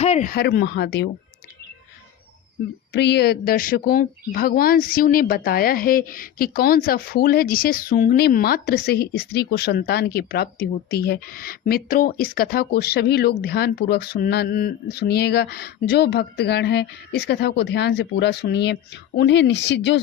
हर हर महादेव। प्रिय दर्शकों, भगवान शिव ने बताया है कि कौन सा फूल है जिसे सूंघने मात्र से ही स्त्री को संतान की प्राप्ति होती है। मित्रों, इस कथा को सभी लोग ध्यान पूर्वक सुनिएगा। जो भक्तगण हैं, इस कथा को ध्यान से पूरा सुनिए। उन्हें निश्चित, जो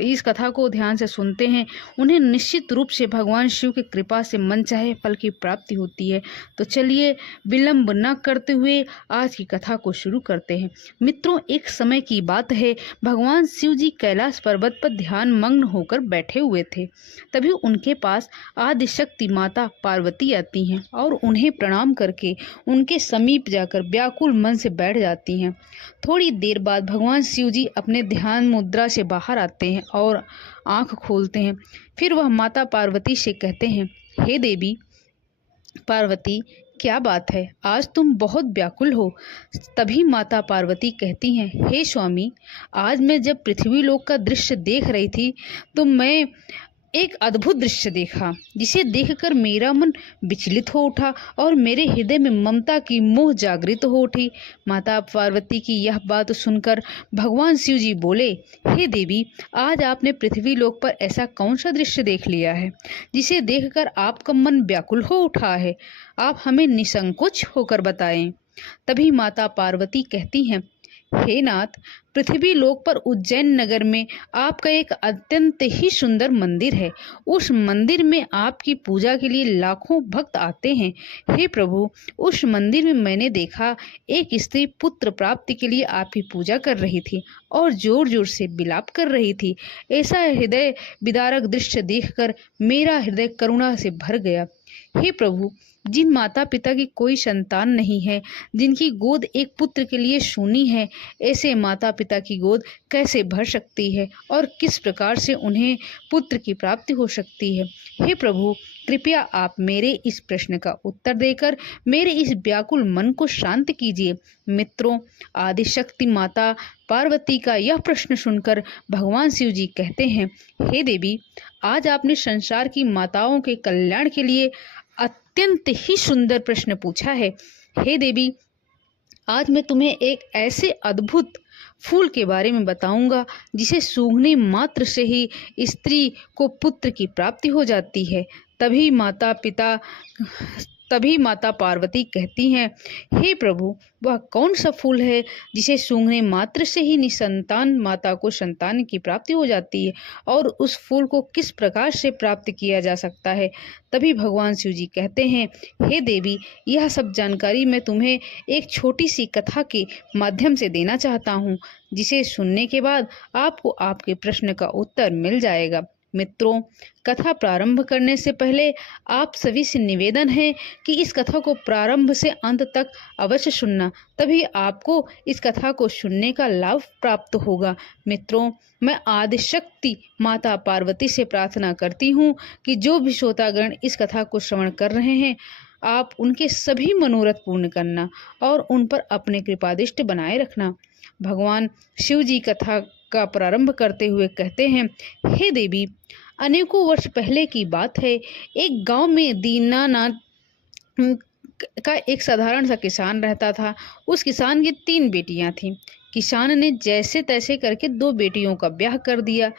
इस कथा को ध्यान से सुनते हैं, उन्हें निश्चित रूप से भगवान शिव की कृपा से मनचाहे फल की प्राप्ति होती है। तो चलिए विलंब न करते हुए आज की कथा को शुरू करते हैं। मित्रों, एक समय की बात है, भगवान शिव जी कैलाश पर्वत पर ध्यान मग्न होकर बैठे हुए थे। तभी उनके पास आदिशक्ति माता पार्वती आती हैं और उन्हें प्रणाम करके उनके समीप जाकर व्याकुल मन से बैठ जाती हैं। थोड़ी देर बाद भगवान शिव जी अपने ध्यान मुद्रा से बाहर आते हैं और आंख खोलते हैं। फिर वह माता पार्वती से कहते हैं, हे देवी पार्वती, क्या बात है, आज तुम बहुत व्याकुल हो। तभी माता पार्वती कहती हैं, हे स्वामी, आज मैं जब पृथ्वी लोक का दृश्य देख रही थी तो मैं एक अद्भुत दृश्य देखा, जिसे देखकर मेरा मन विचलित हो उठा और मेरे हृदय में ममता की मोह जागृत हो उठी। माता पार्वती की यह बात सुनकर भगवान शिव जी बोले, हे देवी, आज आपने पृथ्वी लोक पर ऐसा कौन सा दृश्य देख लिया है जिसे देखकर आपका मन व्याकुल हो उठा है? आप हमें निसंकोच होकर बताएं। तभी माता पार्वती कहती हैं, हे नाथ, पृथ्वी लोक पर उज्जैन नगर में आपका एक अत्यंत ही सुंदर मंदिर है। उस मंदिर में आपकी पूजा के लिए लाखों भक्त आते हैं। हे प्रभु, उस मंदिर में मैंने देखा एक स्त्री पुत्र प्राप्ति के लिए आपकी पूजा कर रही थी और जोर जोर से विलाप कर रही थी। ऐसा हृदय विदारक दृश्य देखकर मेरा हृदय करुणा से भर गया। हे प्रभु, जिन माता पिता की कोई संतान नहीं है, जिनकी गोद एक पुत्र के लिए सूनी है, ऐसे माता पिता की गोद कैसे भर सकती है और किस प्रकार से उन्हें पुत्र की प्राप्ति हो सकती है? हे प्रभु, कृपया आप मेरे इस प्रश्न का उत्तर देकर मेरे इस व्याकुल मन को शांत कीजिए। मित्रों, आदिशक्ति माता पार्वती का यह प्रश्न सुनकर भगवान शिव जी कहते हैं, हे देवी, आज आपने संसार की माताओं के कल्याण के लिए अत्यंत ही सुंदर प्रश्न पूछा है। हे देवी, आज मैं तुम्हें एक ऐसे अद्भुत फूल के बारे में बताऊंगा जिसे सूंघने मात्र से ही स्त्री को पुत्र की प्राप्ति हो जाती है। तभी माता पार्वती कहती हैं, हे प्रभु, वह कौन सा फूल है जिसे सूंघने मात्र से ही निसंतान माता को संतान की प्राप्ति हो जाती है, और उस फूल को किस प्रकार से प्राप्त किया जा सकता है? तभी भगवान शिव जी कहते हैं, हे देवी, यह सब जानकारी मैं तुम्हें एक छोटी सी कथा के माध्यम से देना चाहता हूँ, जिसे सुनने के बाद आपको आपके प्रश्न का उत्तर मिल जाएगा। मित्रों, कथा प्रारंभ करने से पहले आप सभी से निवेदन है कि इस कथा को प्रारंभ से अंत तक अवश्य सुनना, तभी आपको इस कथा को सुनने का लाभ प्राप्त होगा। मित्रों, मैं आदिशक्ति माता पार्वती से प्रार्थना करती हूँ कि जो भी श्रोतागण इस कथा को श्रवण कर रहे हैं, आप उनके सभी मनोरथ पूर्ण करना और उन पर अपने कृपादृष्टि बनाए रखना। भगवान शिव जी कथा का प्रारंभ करते हुए कहते हैं, हे देवी, अनेकों वर्ष पहले की बात है। एक गांव में दीनानाथ का एक साधारण सा किसान रहता था। उस किसान की 3 बेटियां थीं। किसान ने जैसे तैसे करके 2 बेटियों का ब्याह कर दिया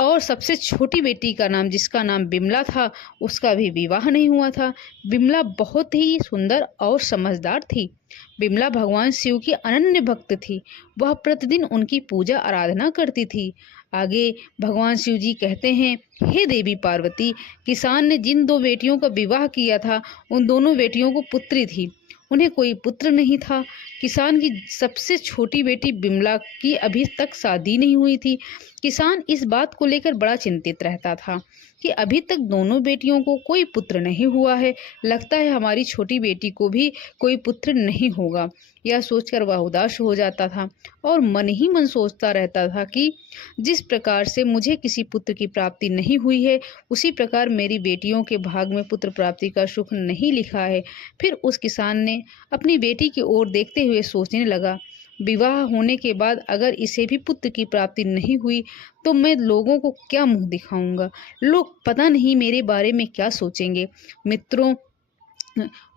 और सबसे छोटी बेटी का नाम, जिसका नाम बिमला था, उसका भी विवाह नहीं हुआ था। बिमला बहुत ही सुंदर और समझदार थी। बिमला भगवान शिव की अनन्य भक्त थी। वह प्रतिदिन उनकी पूजा आराधना करती थी। आगे भगवान शिव जी कहते हैं, हे देवी पार्वती, किसान ने जिन 2 बेटियों का विवाह किया था, उन दोनों बेटियों को पुत्री थी, उन्हें कोई पुत्र नहीं था। किसान की सबसे छोटी बेटी बिमला की अभी तक शादी नहीं हुई थी। किसान इस बात को लेकर बड़ा चिंतित रहता था कि अभी तक दोनों बेटियों को कोई पुत्र नहीं हुआ है, लगता है हमारी छोटी बेटी को भी कोई पुत्र नहीं होगा। यह सोचकर वह उदास हो जाता था और मन ही मन सोचता रहता था कि जिस प्रकार से मुझे किसी पुत्र की प्राप्ति नहीं हुई है, उसी प्रकार मेरी बेटियों के भाग में पुत्र प्राप्ति का सुख नहीं लिखा है। फिर उस किसान ने अपनी बेटी की ओर देखते हुए सोचने लगा, विवाह होने के बाद अगर इसे भी पुत्र की प्राप्ति नहीं हुई तो मैं लोगों को क्या मुंह दिखाऊंगा? लोग पता नहीं मेरे बारे में क्या सोचेंगे। मित्रों,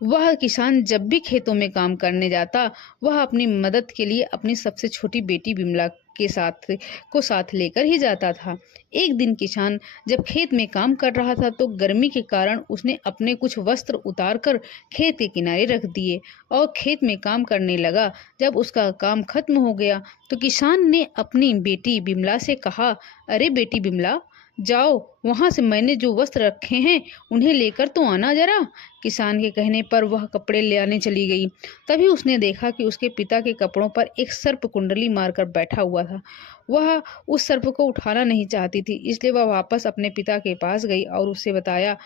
वह किसान जब भी खेतों में काम करने जाता, वह अपनी मदद के लिए अपनी सबसे छोटी बेटी बिमला के साथ लेकर ही जाता था। एक दिन किसान जब खेत में काम कर रहा था तो गर्मी के कारण उसने अपने कुछ वस्त्र उतारकर खेत के किनारे रख दिए और खेत में काम करने लगा। जब उसका काम खत्म हो गया तो किसान ने अपनी बेटी बिमला से कहा, अरे बेटी बिमला, जाओ, वहां से मैंने जो वस्त्र रखे हैं उन्हें लेकर तो आना जरा। किसान के कहने पर वह कपड़े ले आने चली गई। तभी उसने देखा कि उसके पिता के कपड़ों पर एक सर्प कुंडली मारकर बैठा हुआ था। वह उस सर्प को उठाना नहीं चाहती थी, इसलिए वह वापस अपने पिता के पास गई और उससे बताया,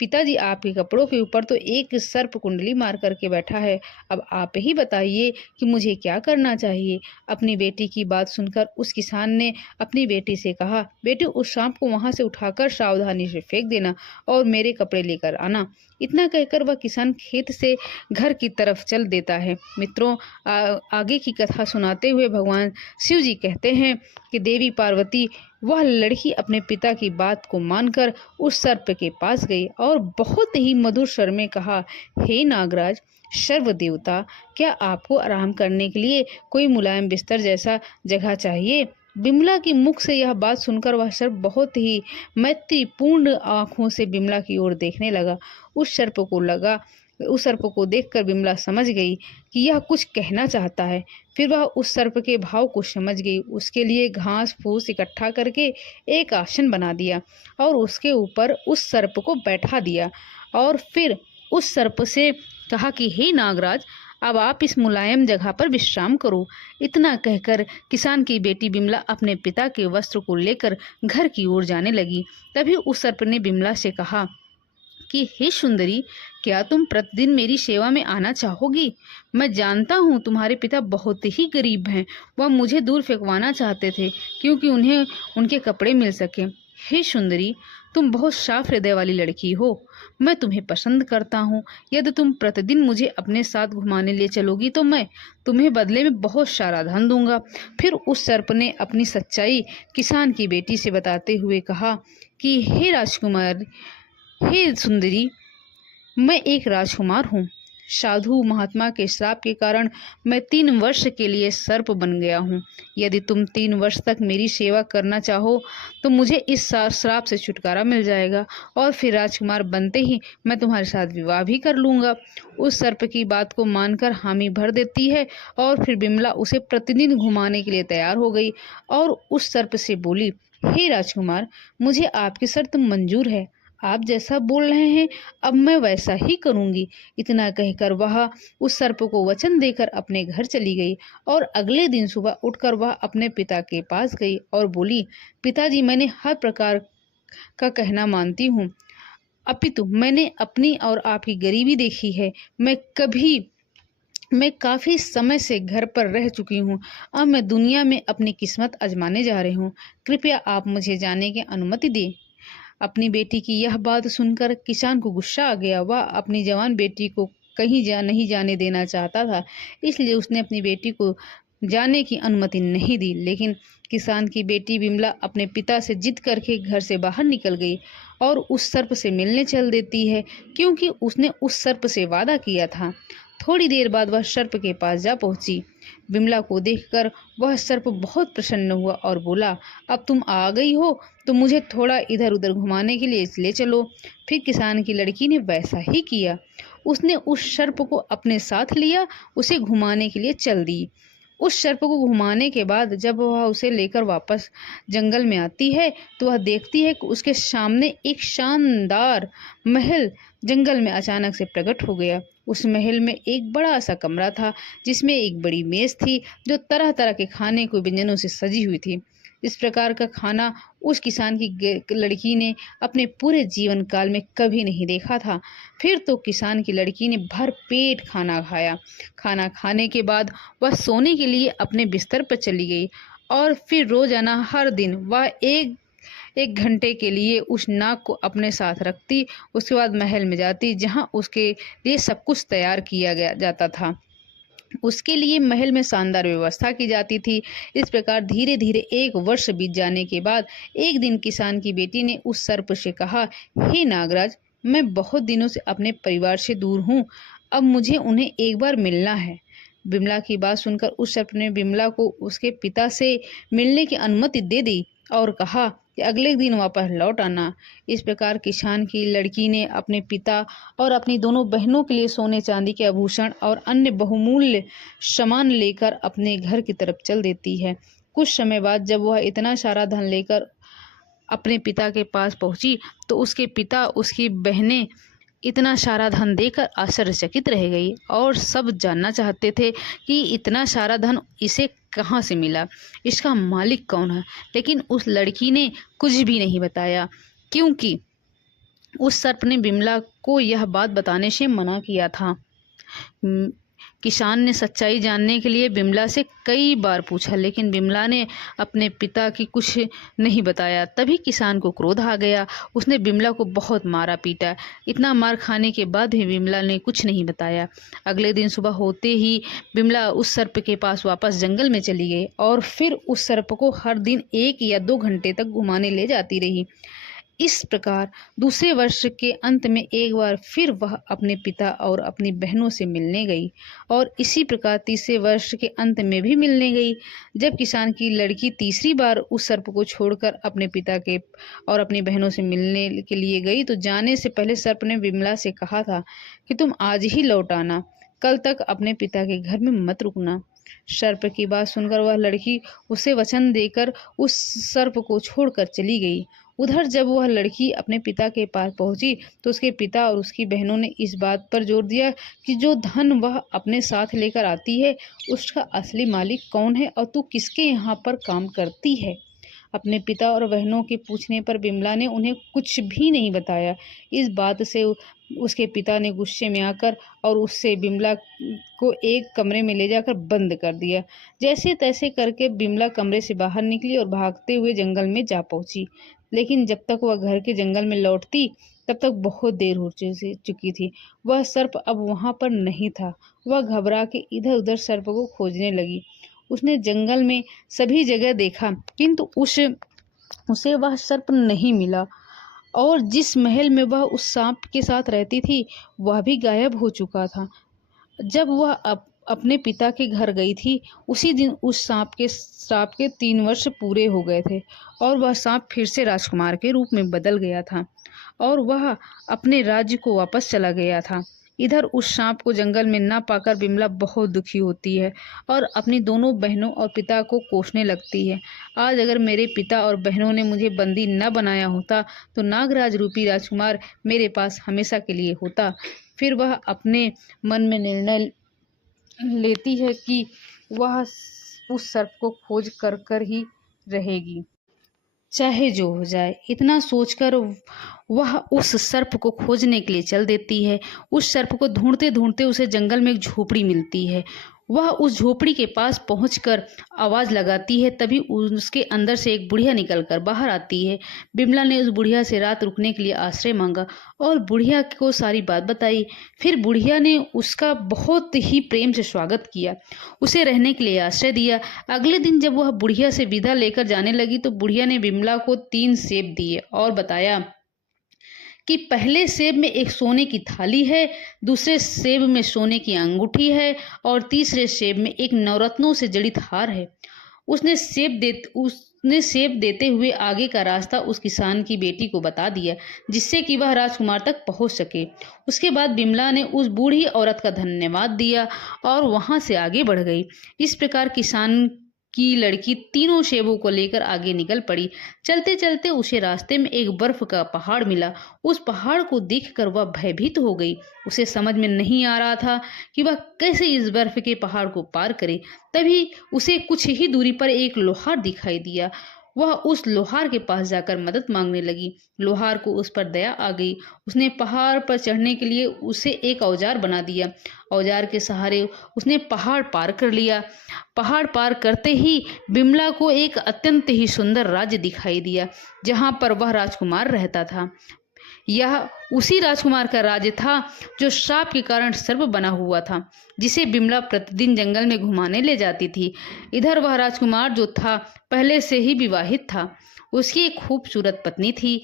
पिताजी, आपके कपड़ों के ऊपर तो एक सर्प कुंडली मार करके बैठा है। अब आप ही बताइए कि मुझे क्या करना चाहिए। अपनी बेटी की बात सुनकर उस किसान ने अपनी बेटी से कहा, बेटी, उस सांप को वहां से उठाकर सावधानी से फेंक देना और मेरे कपड़े लेकर आना। इतना कहकर वह किसान खेत से घर की तरफ चल देता है। मित्रों, आगे की कथा सुनाते हुए भगवान शिव जी कहते हैं कि देवी पार्वती, वह लड़की अपने पिता की बात को मानकर उस सर्प के पास गई और बहुत ही मधुर स्वर में कहा, हे नागराज, सर्व देवता, क्या आपको आराम करने के लिए कोई मुलायम बिस्तर जैसा जगह चाहिए? बिमला की मुख से यह बात सुनकर वह सर्प बहुत ही मैत्रीपूर्ण आंखों से बिमला की ओर देखने लगा। उस सर्प को देखकर बिमला समझ गई कि यह कुछ कहना चाहता है। फिर वह उस सर्प के भाव को समझ गई। उसके लिए घास फूस इकट्ठा करके एक आसन बना दिया और उसके ऊपर उस सर्प को बैठा दिया और फिर उस सर्प से कहा कि हे नागराज, अब आप इस मुलायम जगह पर विश्राम करो। इतना कहकर किसान की बेटी बिमला अपने पिता के वस्त्र को लेकर घर की ओर जाने लगी। तभी उस सर्प ने बिमला से कहा कि हे सुंदरी, क्या तुम प्रतिदिन मेरी सेवा में आना चाहोगी? मैं जानता हूँ तुम्हारे पिता बहुत ही गरीब हैं। वह मुझे दूर फेंकवाना चाहते थे क्योंकि उन्हें उनके कपड़े मिल सके। हे सुंदरी, तुम बहुत साफ हृदय वाली लड़की हो। मैं तुम्हें पसंद करता हूँ। यदि तुम प्रतिदिन मुझे अपने साथ घुमाने ले चलोगी तो मैं तुम्हें बदले में बहुत सारा धन दूंगा। फिर उस सर्प ने अपनी सच्चाई किसान की बेटी से बताते हुए कहा कि हे राजकुमार, हे सुंदरी, मैं एक राजकुमार हूँ। साधु महात्मा के श्राप के कारण मैं 3 वर्ष के लिए सर्प बन गया हूँ। यदि तुम 3 वर्ष तक मेरी सेवा करना चाहो तो मुझे इस श्राप से छुटकारा मिल जाएगा और फिर राजकुमार बनते ही मैं तुम्हारे साथ विवाह भी कर लूँगा। उस सर्प की बात को मानकर हामी भर देती है और फिर बिमला उसे प्रतिदिन घुमाने के लिए तैयार हो गई और उस सर्प से बोली, हे राजकुमार, मुझे आपकी शर्त मंजूर है। आप जैसा बोल रहे हैं अब मैं वैसा ही करूंगी। इतना कहकर वह उस सर्प को वचन देकर अपने घर चली गई और अगले दिन सुबह उठकर वह अपने पिता के पास गई और बोली, पिताजी, मैंने हर प्रकार का कहना मानती हूँ, अपितु मैंने अपनी और आपकी गरीबी देखी है। मैं काफी समय से घर पर रह चुकी हूँ। अब मैं दुनिया में अपनी किस्मत आजमाने जा रही हूँ। कृपया आप मुझे जाने की अनुमति दें। अपनी बेटी की यह बात सुनकर किसान को गुस्सा आ गया। वह अपनी जवान बेटी को कहीं नहीं जाने देना चाहता था, इसलिए उसने अपनी बेटी को जाने की अनुमति नहीं दी। लेकिन किसान की बेटी बिमला अपने पिता से जिद करके घर से बाहर निकल गई और उस सर्प से मिलने चल देती है क्योंकि उसने उस सर्प से वादा किया था। थोड़ी देर बाद वह सर्प के पास जा पहुंची। बिमला को देखकर वह सर्प बहुत प्रसन्न हुआ और बोला, अब तुम आ गई हो तो मुझे थोड़ा इधर उधर घुमाने के लिए ले चलो। फिर किसान की लड़की ने वैसा ही किया। उसने उस सर्प को अपने साथ लिया, उसे घुमाने के लिए चल दी। उस सर्प को घुमाने के बाद जब वह उसे लेकर वापस जंगल में आती है तो वह देखती है कि उसके सामने एक शानदार महल जंगल में अचानक से प्रकट हो गया। उस महल में एक बड़ा सा कमरा था जिसमें एक बड़ी मेज थी जो तरह तरह के खाने को व्यंजनों से सजी हुई थी। इस प्रकार का खाना उस किसान की लड़की ने अपने पूरे जीवन काल में कभी नहीं देखा था। फिर तो किसान की लड़की ने भर पेट खाना खाया। खाना खाने के बाद वह सोने के लिए अपने बिस्तर पर चली गई और फिर रोजाना हर दिन वह एक घंटे के लिए उस नाग को अपने साथ रखती। उसके बाद महल में जाती जहां उसके लिए सब कुछ तैयार किया जाता था। उसके लिए महल में शानदार व्यवस्था की जाती थी। इस प्रकार धीरे धीरे 1 वर्ष बीत जाने के बाद एक दिन किसान की बेटी ने उस सर्प से कहा, हे नागराज, मैं बहुत दिनों से अपने परिवार से दूर हूँ, अब मुझे उन्हें एक बार मिलना है। बिमला की बात सुनकर उस सर्प ने बिमला को उसके पिता से मिलने की अनुमति दे दी और कहा कि अगले दिन वापस लौट आना। इस प्रकार किसान की लड़की ने अपने पिता और अपनी दोनों बहनों के लिए सोने चांदी के आभूषण और अन्य बहुमूल्य सामान लेकर अपने घर की तरफ चल देती है। कुछ समय बाद जब वह इतना सारा धन लेकर अपने पिता के पास पहुंची तो उसके पिता, उसकी बहनें इतना सारा धन देकर आश्चर्यचकित रह गई और सब जानना चाहते थे कि इतना सारा धन इसे कहाँ से मिला, इसका मालिक कौन है। लेकिन उस लड़की ने कुछ भी नहीं बताया, क्योंकि उस सर्प ने बिमला को यह बात बताने से मना किया था। किसान ने सच्चाई जानने के लिए बिमला से कई बार पूछा, लेकिन बिमला ने अपने पिता की कुछ नहीं बताया। तभी किसान को क्रोध आ गया। उसने बिमला को बहुत मारा पीटा। इतना मार खाने के बाद भी बिमला ने कुछ नहीं बताया। अगले दिन सुबह होते ही बिमला उस सर्प के पास वापस जंगल में चली गई और फिर उस सर्प को हर दिन 1 या 2 घंटे तक घुमाने ले जाती रही। इस प्रकार दूसरे वर्ष के अंत में एक बार फिर वह अपने पिता और अपनी बहनों से मिलने गई और इसी प्रकार तीसरे वर्ष के अंत में भी मिलने गई। जब किसान की लड़की तीसरी बार उस सर्प को छोड़कर अपने पिता के और अपनी बहनों से मिलने के लिए गई तो जाने से पहले सर्प ने बिमला से कहा था कि तुम आज ही लौट आना, कल तक अपने पिता के घर में मत रुकना। सर्प की बात सुनकर वह लड़की उसे वचन देकर उस सर्प को छोड़कर चली गई। उधर जब वह लड़की अपने पिता के पास पहुंची तो उसके पिता और उसकी बहनों ने इस बात पर जोर दिया कि जो धन वह अपने साथ लेकर आती है उसका असली मालिक कौन है और तू किसके यहाँ पर काम करती है। अपने पिता और बहनों के पूछने पर बिमला ने उन्हें कुछ भी नहीं बताया। इस बात से उसके पिता ने गुस्से में आकर और उससे बिमला को एक कमरे में ले जाकर बंद कर दिया। जैसे तैसे करके बिमला कमरे से बाहर निकली और भागते हुए जंगल में जा पहुंची। लेकिन जब तक वह घर के जंगल में लौटती तब तक बहुत देर हो चुकी थी। वह सर्प अब वहां पर नहीं था। वह घबरा के इधर उधर सर्प को खोजने लगी। उसने जंगल में सभी जगह देखा, किंतु उसे वह सर्प नहीं मिला और जिस महल में वह उस सांप के साथ रहती थी वह भी गायब हो चुका था। जब वह अपने पिता के घर गई थी उसी दिन उस सांप के 3 वर्ष पूरे हो गए थे और वह सांप फिर से राजकुमार के रूप में बदल गया था और वह अपने राज्य को वापस चला गया था। इधर उस सांप को जंगल में ना पाकर बिमला बहुत दुखी होती है और अपनी दोनों बहनों और पिता को कोसने लगती है। आज अगर मेरे पिता और बहनों ने मुझे बंदी न बनाया होता तो नागराज रूपी राजकुमार मेरे पास हमेशा के लिए होता। फिर वह अपने मन में निर्णय लेती है कि वह उस सर्प को खोज कर ही रहेगी, चाहे जो हो जाए। इतना सोचकर वह उस सर्प को खोजने के लिए चल देती है। उस सर्प को ढूंढते ढूंढते उसे जंगल में एक झोपड़ी मिलती है। वह उस झोपड़ी के पास पहुंचकर आवाज लगाती है। तभी उसके अंदर से एक बुढ़िया निकलकर बाहर आती है। बिमला ने उस बुढ़िया से रात रुकने के लिए आश्रय मांगा और बुढ़िया को सारी बात बताई। फिर बुढ़िया ने उसका बहुत ही प्रेम से स्वागत किया, उसे रहने के लिए आश्रय दिया। अगले दिन जब वह बुढ़िया से विदा लेकर जाने लगी तो बुढ़िया ने बिमला को 3 सेब दिए और बताया कि पहले सेब में एक सोने की थाली है, दूसरे सेब में सोने की अंगूठी है और तीसरे सेब में एक नवरत्नों से जड़ित हार है। उसने सेब देते हुए आगे का रास्ता उस किसान की बेटी को बता दिया, जिससे कि वह राजकुमार तक पहुंच सके। उसके बाद बिमला ने उस बूढ़ी औरत का धन्यवाद दिया और वहां से आगे बढ़ गई। इस प्रकार किसान की लड़की तीनों सेबों को लेकर आगे निकल पड़ी। चलते चलते उसे रास्ते में एक बर्फ का पहाड़ मिला। उस पहाड़ को देखकर वह भयभीत हो गई। उसे समझ में नहीं आ रहा था कि वह कैसे इस बर्फ के पहाड़ को पार करे। तभी उसे कुछ ही दूरी पर एक लोहार दिखाई दिया। वह उस लोहार के पास जाकर मदद मांगने लगी। लोहार को उस पर दया आ गई। उसने पहाड़ पर चढ़ने के लिए उसे एक औजार बना दिया। औजार के सहारे उसने पहाड़ पार कर लिया। पहाड़ पार करते ही बिमला को एक अत्यंत ही सुंदर राज्य दिखाई दिया, जहां पर वह राजकुमार रहता था। यह उसी राजकुमार का राज्य था जो श्राप के कारण सर्प बना हुआ था, जिसे बिमला प्रतिदिन जंगल में घुमाने ले जाती थी। इधर वह राजकुमार जो था पहले से ही विवाहित था। उसकी एक खूबसूरत पत्नी थी।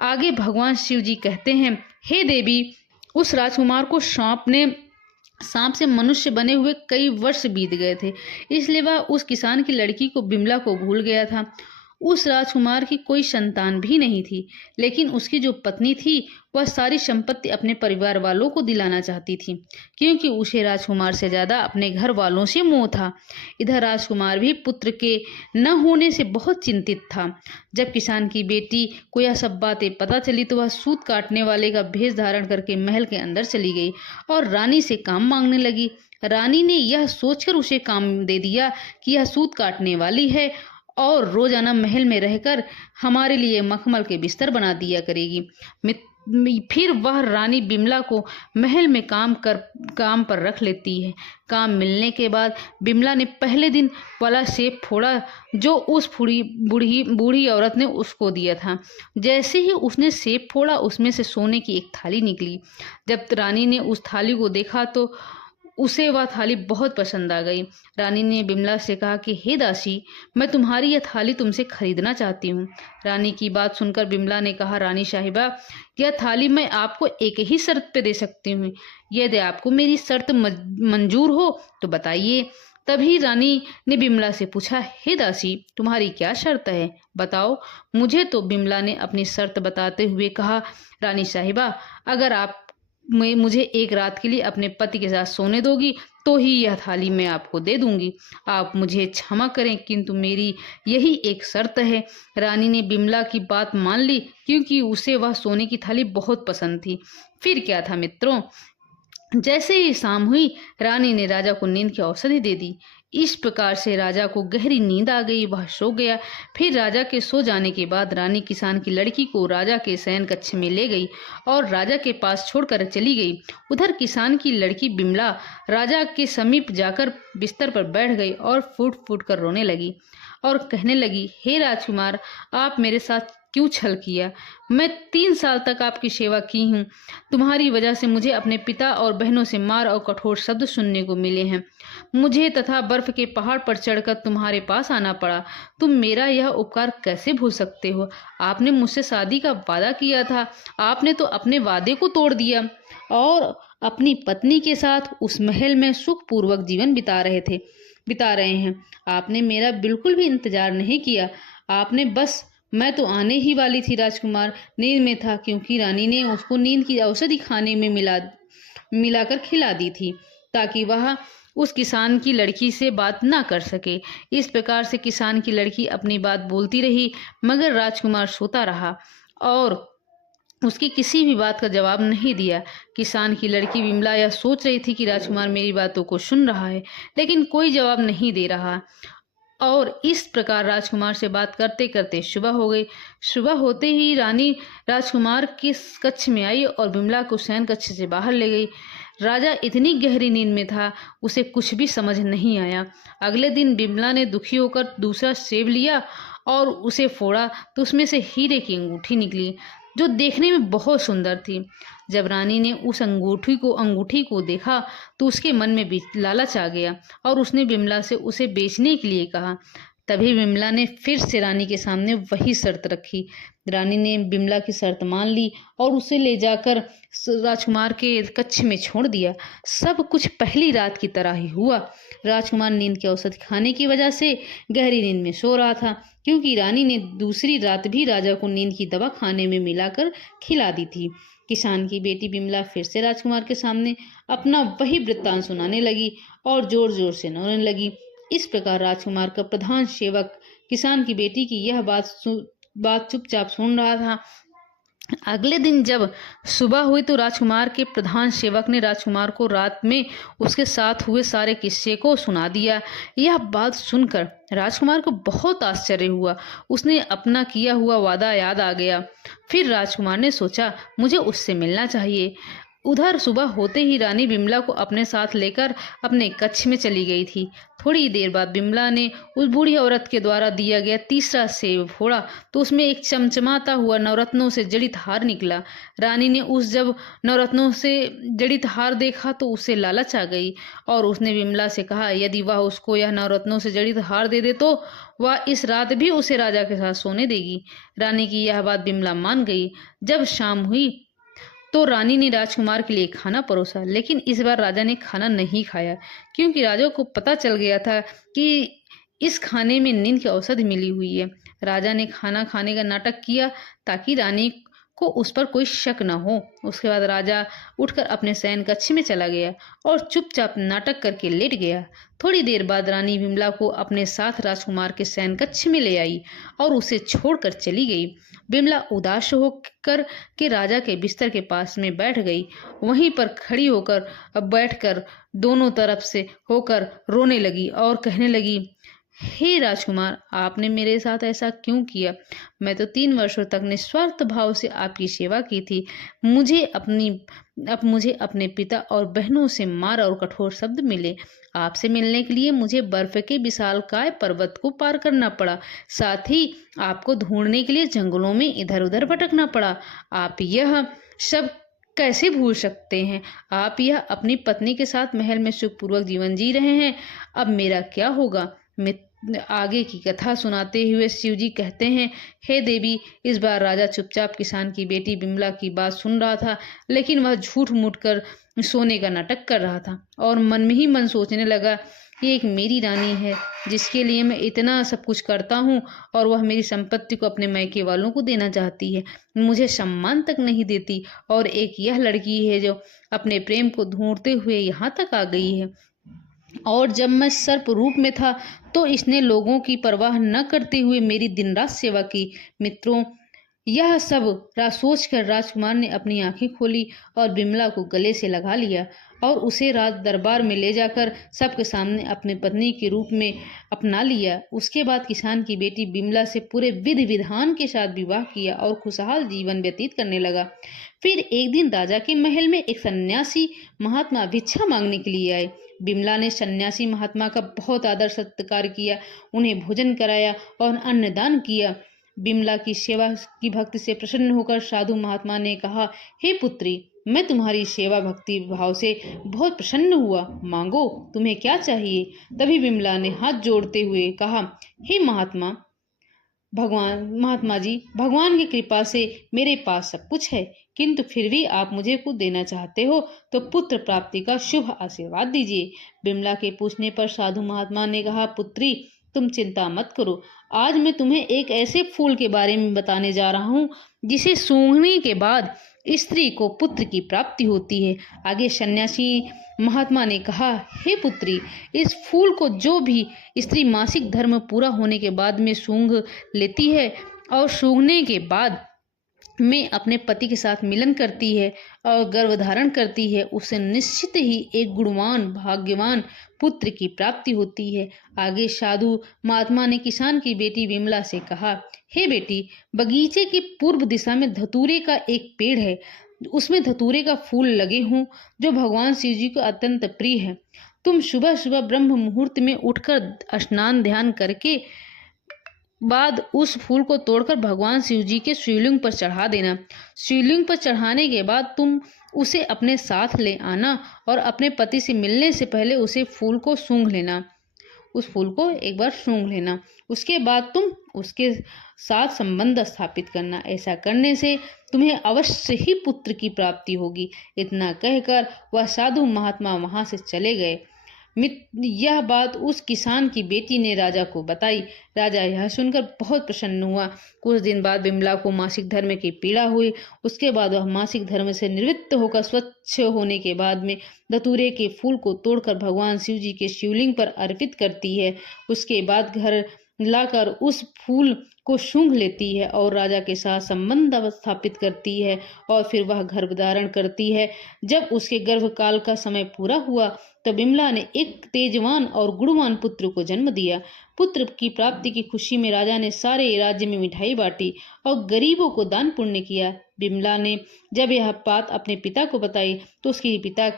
आगे भगवान शिव जी कहते हैं, हे देवी, उस राजकुमार को सांप से मनुष्य बने हुए कई वर्ष बीत गए थे, इसलिए वह उस किसान की लड़की को बिमला को भूल गया था। उस राजकुमार की कोई संतान भी नहीं थी, लेकिन उसकी जो पत्नी थी वह सारी संपत्ति अपने परिवार वालों को दिलाना चाहती थी, क्योंकि उसे राजकुमार से ज्यादा अपने घर वालों से मोह था। इधर राजकुमार भी पुत्र के न होने से बहुत चिंतित था। जब किसान की बेटी को यह सब बातें पता चली तो वह सूत काटने वाले का भेष धारण करके महल के अंदर चली गई और रानी से काम मांगने लगी। रानी ने यह सोचकर उसे काम दे दिया कि यह सूत काटने वाली है और रोजाना महल में रहकर हमारे लिए मखमल के बिस्तर बना दिया करेगी। फिर वह रानी बिमला को महल में काम पर रख लेती है। काम मिलने के बाद बिमला ने पहले दिन वाला सेब फोड़ा जो उस बूढ़ी औरत ने उसको दिया था। जैसे ही उसने सेब फोड़ा, उसमें से सोने की एक थाली निकली। जब रानी ने उस थाली को देखा तो उसे वह थाली बहुत पसंद आ गई। रानी ने बिमला से कहा कि हे दासी, मैं तुम्हारी यह थाली तुमसे खरीदना चाहती हूँ। रानी की बात सुनकर बिमला ने कहा, रानी साहिबा, यह थाली मैं आपको एक ही शर्त पे दे सकती हूँ। यदि आपको मेरी शर्त मंजूर हो तो बताइए। तभी रानी ने बिमला से पूछा, हे दासी, तुम्हारी क्या शर्त है, बताओ। मुझे तो बिमला ने अपनी शर्त बताते हुए कहा, रानी साहिबा, अगर आप मुझे एक रात के लिए अपने पति के साथ सोने दोगी तो ही यह थाली मैं आपको दे दूंगी। आप मुझे क्षमा करें, किंतु मेरी यही एक शर्त है। रानी ने बिमला की बात मान ली, क्योंकि उसे वह सोने की थाली बहुत पसंद थी। फिर क्या था मित्रों, जैसे ही शाम हुई, रानी ने राजा को नींद की औषधि दे दी। इस प्रकार से राजा को गहरी नींद आ गई, वह सो गया। फिर राजा के सो जाने के बाद रानी किसान की लड़की को राजा के शयन कक्ष में ले गई और राजा के पास छोड़कर चली गई। उधर किसान की लड़की बिमला राजा के समीप जाकर बिस्तर पर बैठ गई और फूट फूट कर रोने लगी और कहने लगी, हे राजकुमार, आप मेरे साथ क्यों छल किया? मैं 3 साल तक आपकी सेवा की हूँ। तुम्हारी वजह से मुझे अपने पिता और बहनों से मार और कठोर शब्द सुनने को मिले हैं। मुझे तथा बर्फ के पहाड़ पर चढ़कर तुम्हारे पास आना पड़ा। तुम मेरा यह उपकार कैसे भूल सकते हो? आपने मुझसे शादी का वादा किया था, आपने तो अपने वादे को तोड़ दिया और अपनी पत्नी के साथ उस महल में सुखपूर्वक जीवन बिता रहे हैं। आपने मेरा बिल्कुल भी इंतजार नहीं किया। आपने बस, मैं तो आने ही वाली थी राजकुमार, नींद में था, क्योंकि रानी ने उसको नींद की औषधि खाने में मिलाकर खिला दी थी ताकि वह उस किसान की लड़की से बात ना कर सके। इस प्रकार से किसान की लड़की अपनी बात बोलती रही, मगर राजकुमार सोता रहा और उसकी किसी भी बात का जवाब नहीं दिया। किसान की लड़की बिमला यह सोच रही थी कि राजकुमार मेरी बातों को सुन रहा है, लेकिन कोई जवाब नहीं दे रहा। और इस प्रकार राजकुमार से बात करते करते सुबह हो गई। सुबह होते ही रानी राजकुमार के कक्ष में आई और बिमला को शयन कक्ष से बाहर ले गई। राजा इतनी गहरी नींद में था, उसे कुछ भी समझ नहीं आया। अगले दिन बिमला ने दुखी होकर दूसरा सेब लिया और उसे फोड़ा तो उसमें से हीरे की अंगूठी निकली, जो देखने में बहुत सुंदर थी। जब रानी ने उस अंगूठी को देखा तो उसके मन में भी लालच आ गया और उसने बिमला से उसे बेचने के लिए कहा। तभी बिमला ने फिर से रानी के सामने वही शर्त रखी। रानी ने बिमला की शर्त मान ली और उसे ले जाकर राजकुमार के कक्ष में छोड़ दिया। सब कुछ पहली रात की तरह ही हुआ। राजकुमार नींद की औषधि खाने की वजह से गहरी नींद में सो रहा था, क्योंकि रानी ने दूसरी रात भी राजा को नींद की दवा खाने में मिलाकर खिला दी थी। किसान की बेटी बिमला फिर से राजकुमार के सामने अपना वही वृत्तांत सुनाने लगी और जोर जोर से रोने लगी। इस प्रकार राजकुमार का प्रधान सेवक किसान की बेटी की यह बात चुपचाप सुन रहा था। अगले दिन जब सुबह हुई तो राजकुमार के प्रधान सेवक ने राजकुमार को रात में उसके साथ हुए सारे किस्से को सुना दिया। यह बात सुनकर राजकुमार को बहुत आश्चर्य हुआ। उसने अपना किया हुआ वादा याद आ गया। फिर राजकुमार ने सोचा, मुझे उससे मिलना चाहिए। उधर सुबह होते ही रानी बिमला को अपने साथ लेकर अपने कक्ष में चली गई थी। थोड़ी देर बाद बिमला ने उस बूढ़ी औरत के द्वारा दिया गया तीसरा सेब फोड़ा तो उसमें एक चमचमाता हुआ नवरत्नों से जड़ित हार निकला। रानी ने जब नवरत्नों से जड़ित हार देखा तो उसे लालच आ गई और उसने बिमला से कहा यदि वह उसको यह नवरत्नों से जड़ित हार दे दे तो वह इस रात भी उसे राजा के साथ सोने देगी। रानी की यह बात बिमला मान गई। जब शाम हुई तो रानी ने राजकुमार के लिए खाना परोसा, लेकिन इस बार राजा ने खाना नहीं खाया क्योंकि राजा को पता चल गया था कि इस खाने में नींद की औषधि मिली हुई है। राजा ने खाना खाने का नाटक किया ताकि रानी को उस पर कोई शक न हो। उसके बाद राजा उठकर अपने शयन कक्ष में चला गया और चुपचाप नाटक करके लेट गया। थोड़ी देर बाद रानी बिमला को अपने साथ राजकुमार के शयन कक्ष में ले आई और उसे छोड़कर चली गई। बिमला उदास होकर के राजा के बिस्तर के पास में बैठ गई। वहीं पर खड़ी होकर बैठकर दोनों तरफ से होकर रोने लगी और कहने लगी, हे राजकुमार, आपने मेरे साथ ऐसा क्यों किया? मैं तो 3 वर्षों तक निस्वार्थ भाव से आपकी सेवा की थी। मुझे अपने पिता और बहनों से मार और कठोर शब्द मिले। आपसे मिलने के लिए मुझे बर्फ के विशालकाय पर्वत को पार करना पड़ा। साथ ही आपको ढूंढने के लिए जंगलों में इधर उधर भटकना पड़ा। आप यह सब कैसे भूल सकते हैं? आप यह अपनी पत्नी के साथ महल में सुखपूर्वक जीवन जी रहे हैं। अब मेरा क्या होगा? आगे की कथा सुनाते हुए शिवजी कहते हैं, हे देवी, इस बार राजा चुपचाप किसान की बेटी बिमला की बात सुन रहा था, लेकिन वह झूठ मूठ कर सोने का नाटक कर रहा था और मन में ही मन सोचने लगा, ये एक मेरी रानी है जिसके लिए मैं इतना सब कुछ करता हूँ और वह मेरी संपत्ति को अपने मायके वालों को देना चाहती है, मुझे सम्मान तक नहीं देती। और एक यह लड़की है जो अपने प्रेम को ढूंढते हुए यहाँ तक आ गई है। और जब मैं सर्प रूप में था तो इसने लोगों की परवाह न करते हुए मेरी दिन रात सेवा की। मित्रों, यह सब सोच कर राजकुमार ने अपनी आंखें खोली और बिमला को गले से लगा लिया और उसे राज दरबार में ले जाकर सबके सामने अपनी पत्नी के रूप में अपना लिया। उसके बाद किसान की बेटी बिमला से पूरे विधि विधान के साथ विवाह किया और खुशहाल जीवन व्यतीत करने लगा। फिर एक दिन राजा के महल में एक सन्यासी महात्मा भिक्षा मांगने के लिए आए। बिमला ने सन्यासी महात्मा का बहुत आदर सत्कार किया, उन्हें भोजन कराया और अन्नदान किया। बिमला की सेवा की भक्ति से प्रसन्न होकर साधु महात्मा ने कहा, हे पुत्री, मैं तुम्हारी सेवा भक्ति भाव से बहुत प्रसन्न हुआ, मांगो, तुम्हें क्या चाहिए? तभी बिमला ने हाथ जोड़ते हुए कहा, हे महात्मा जी, भगवान की कृपा से मेरे पास सब कुछ है, किंतु फिर भी आप मुझे कुछ देना चाहते हो तो पुत्र प्राप्ति का शुभ आशीर्वाद दीजिए। बिमला के पूछने पर साधु महात्मा ने कहा, पुत्री, तुम चिंता मत करो, आज मैं तुम्हें एक ऐसे फूल के बारे में बताने जा रहा हूँ जिसे सूंघने के बाद स्त्री को पुत्र की प्राप्ति होती है। आगे सन्यासी महात्मा ने कहा, हे पुत्री, इस फूल को जो भी स्त्री मासिक धर्म पूरा होने के बाद में सूंघ लेती है और सूंघने के बाद में अपने पति के साथ मिलन करती है और गर्भधारण करती है, उसे निश्चित ही एक गुणवान भाग्यवान पुत्र की प्राप्ति होती है। आगे साधु महात्मा ने किसान की बेटी विमला से कहा, हे बेटी, बगीचे की पूर्व दिशा में धतूरे का एक पेड़ है, उसमें धतूरे का फूल लगे हों जो भगवान शिव जी को अत्यंत प्रिय है। तुम सुबह सुबह ब्रह्म मुहूर्त में उठकर स्नान ध्यान करके बाद उस फूल को तोड़कर भगवान शिव जी के शिवलिंग पर चढ़ा देना। शिवलिंग पर चढ़ाने के बाद तुम उसे अपने साथ ले आना और अपने पति से मिलने से पहले उसे फूल को सूंघ लेना, उस फूल को एक बार सूंघ लेना। उसके बाद तुम उसके साथ संबंध स्थापित करना। ऐसा करने से तुम्हें अवश्य ही पुत्र की प्राप्ति होगी। इतना कहकर वह साधु महात्मा वहां से चले गए। यह बात उस किसान की बेटी ने राजा को बताई। राजा यह सुनकर बहुत प्रसन्न हुआ। कुछ दिन बाद बिमला को मासिक धर्म की पीड़ा हुई। उसके बाद वह मासिक धर्म से निवृत्त होकर स्वच्छ होने के बाद में धतूरे के फूल को तोड़कर भगवान शिव जी के शिवलिंग पर अर्पित करती है। उसके बाद घर लाकर उस फूल को सूंघ लेती है और राजा के साथ संबंध स्थापित करती है और फिर वह गर्भ धारण करती है। जब उसके गर्भकाल का समय पूरा हुआ तब बिमला ने एक तेजवान और गुणवान पुत्र को जन्म दिया। पुत्र की प्राप्ति की खुशी में राजा ने सारे राज्य में मिठाई बांटी और गरीबों को दान पुण्य किया। बिमला ने जब यह बात अपने पिता को बताई तो उसके पिता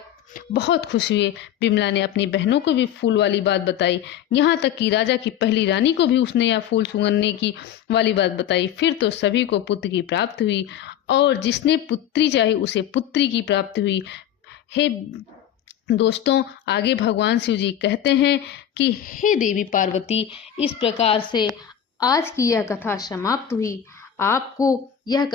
बहुत खुश हुए। बिमला ने अपनी बहनों को भी फूल वाली बात बताई, यहाँ तक कि राजा की पहली रानी को भी उसने यह फूल सूंघने की वाली बात बताई। फिर तो सभी को पुत्र की प्राप्ति हुई और जिसने पुत्री चाही उसे पुत्री की प्राप्ति हुई। हे दोस्तों, आगे भगवान शिव जी कहते हैं कि हे देवी पार्वती, इस प्रकार से आज की यह कथा समाप्त हुई। आपको यह